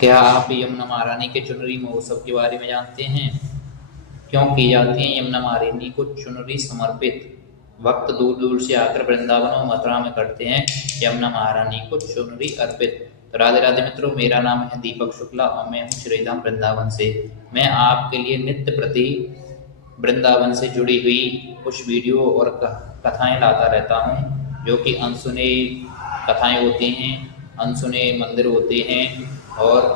क्या आप यमुना महारानी के चुनरी महोत्सव के बारे में जानते हैं? क्यों की जाती है यमुना महारानी को चुनरी समर्पित? भक्त दूर दूर से आकर वृंदावन और मथुरा में करते हैं यमुना महारानी को चुनरी अर्पित। तो राधे राधे मित्रों, मेरा नाम है दीपक शुक्ला और मैं हूँ श्रीधाम वृंदावन से। मैं आपके लिए नित्य प्रति वृंदावन से जुड़ी हुई कुछ वीडियो और कथाएं लाता रहता हूँ, जो कि अनसुने कथाएं होती हैं, अनसुने मंदिर होते हैं और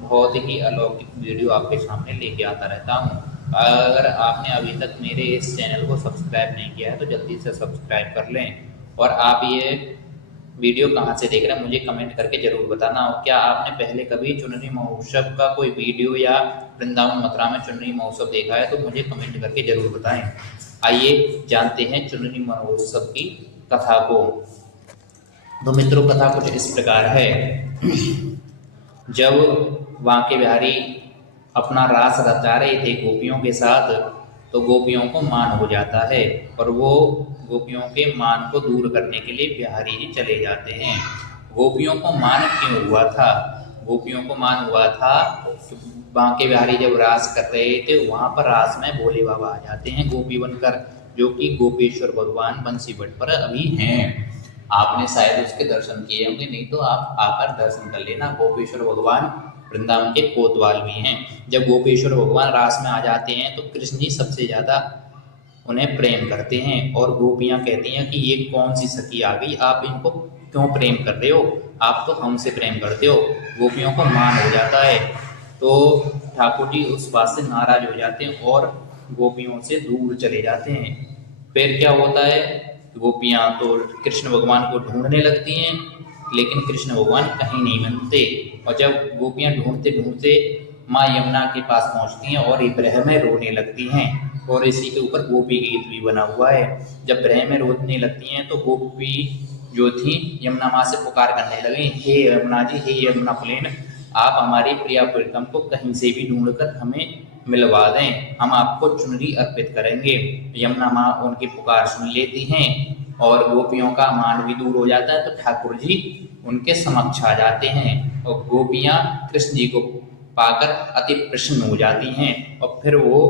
बहुत ही अलौकिक वीडियो आपके सामने लेके आता रहता हूँ। अगर आपने अभी तक मेरे इस चैनल को सब्सक्राइब नहीं किया है तो जल्दी से सब्सक्राइब कर लें। और आप ये वीडियो कहाँ से देख रहे हैं मुझे कमेंट करके ज़रूर बताना। और क्या आपने पहले कभी चुनरी महोत्सव का कोई वीडियो या वृंदावन मथुरा में चुनरी महोत्सव देखा है तो मुझे कमेंट करके ज़रूर बताएं। आइए जानते हैं चुनरी महोत्सव की कथा को। तो मित्रों, कथा कुछ इस प्रकार है। जब बांके बिहारी अपना रास रचा रहे थे गोपियों के साथ, तो गोपियों को मान हो जाता है और वो गोपियों के मान को दूर करने के लिए बिहारी जी चले जाते हैं। गोपियों को मान क्यों हुआ था? गोपियों को मान हुआ था कि बांके बिहारी जब रास कर रहे थे, वहाँ पर रास में भोले बाबा आ जाते हैं गोपी बनकर, जो कि गोपेश्वर भगवान बंसी बट पर अभी हैं। आपने शायद उसके दर्शन किए होंगे, नहीं तो आप आकर दर्शन कर लेना। गोपेश्वर भगवान वृंदावन के कोतवाल भी हैं। जब गोपेश्वर भगवान रास में आ जाते हैं तो कृष्ण जी सबसे ज़्यादा उन्हें प्रेम करते हैं और गोपियाँ कहती हैं कि ये कौन सी सखी आ गई, आप इनको क्यों प्रेम कर रहे हो, आप तो हमसे प्रेम करते हो। गोपियों को मान हो जाता है तो ठाकुर जी उस बात से नाराज हो जाते हैं और गोपियों से दूर चले जाते हैं। फिर क्या होता है, गोपियाँ तो कृष्ण भगवान को ढूंढने लगती हैं, लेकिन कृष्ण भगवान कहीं नहीं मिलते। और जब गोपियाँ ढूंढते ढूंढते माँ यमुना के पास पहुँचती हैं और ब्रह्म में रोने लगती हैं, और इसी के ऊपर गोपी गीत भी बना हुआ है। जब ब्रह्म में रोने लगती हैं तो गोपी जो थी यमुना माँ से पुकार करने लगी, हे यमुना जी, हे यमुना पुलेन, आप हमारी प्रिया प्रीतम को कहीं से भी ढूंढकर हमें मिलवा दें, हम आपको चुनरी अर्पित करेंगे। यमुना माँ उनकी पुकार सुन लेती हैं और गोपियों का मान भी दूर हो जाता है। तो ठाकुर जी उनके समक्ष आ जाते हैं और गोपियाँ कृष्ण जी को पाकर अति प्रसन्न हो जाती हैं और फिर वो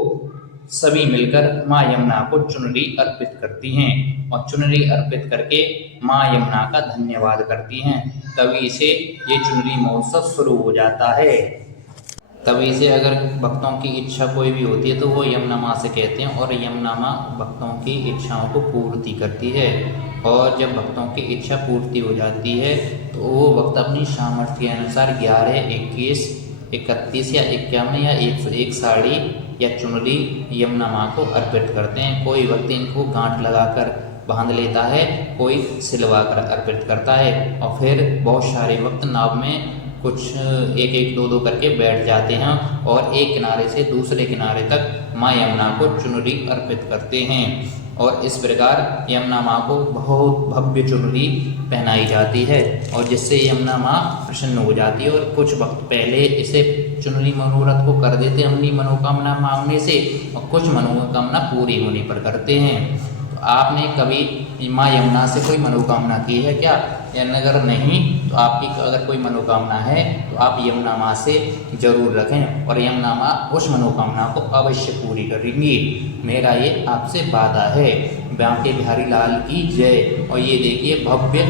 सभी मिलकर माँ यमुना को चुनरी अर्पित करती हैं और चुनरी अर्पित करके माँ यमुना का धन्यवाद करती हैं। तभी से ये चुनरी महोत्सव शुरू हो जाता है। तभी से अगर भक्तों की इच्छा कोई भी होती है तो वो यमुना माँ से कहते हैं और यमुना माँ भक्तों की इच्छाओं को पूर्ति करती है। और जब भक्तों की इच्छा पूर्ति हो जाती है तो वो भक्त अपनी सामर्थ्य के अनुसार 11, 21, 31 या 51 या 101 साड़ी या चुनरी यमुना माँ को अर्पित करते हैं। कोई भक्त इनको गांठ लगाकर बांध लेता है, कोई सिलवा कर अर्पित करता है और फिर बहुत सारे भक्त नाव में कुछ एक एक दो दो करके बैठ जाते हैं और एक किनारे से दूसरे किनारे तक माँ यमुना को चुनरी अर्पित करते हैं। और इस प्रकार यमुना माँ को बहुत भव्य चुनरी पहनाई जाती है और जिससे यमुना माँ प्रसन्न हो जाती है। और कुछ वक्त पहले इसे चुनरी मनोरथ को कर देते हैं अपनी मनोकामना मांगने से, और कुछ मनोकामना पूरी होने पर करते हैं। तो आपने कभी माँ यमुना से कोई मनोकामना की है क्या? या अगर नहीं तो आपकी अगर कोई मनोकामना है तो आप यमुना माँ से जरूर रखें और यमुना माँ उस मनोकामना को अवश्य पूरी करेंगी। मेरा ये आपसे वादा है। बांके बिहारी लाल की जय। और ये देखिए भव्य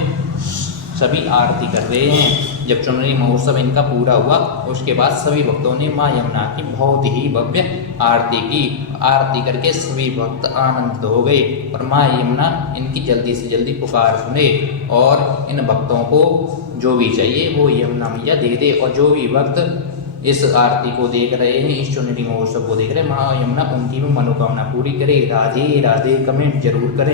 सभी आरती कर रहे हैं। जब चुनरी महोत्सव इनका पूरा हुआ उसके बाद सभी भक्तों ने माँ यमुना की बहुत ही भव्य आरती की। आरती करके सभी भक्त आनंदित हो गए और माँ यमुना इनकी जल्दी से जल्दी पुकार सुने और इन भक्तों को जो भी चाहिए वो यमुना मैया दे दे। और जो भी भक्त इस आरती को देख रहे हैं, इस चुनरी महोत्सव को देख रहे हैं, माँ यमुना उनकी भी मनोकामना पूरी करे। राधे राधे। कमेंट जरूर करें।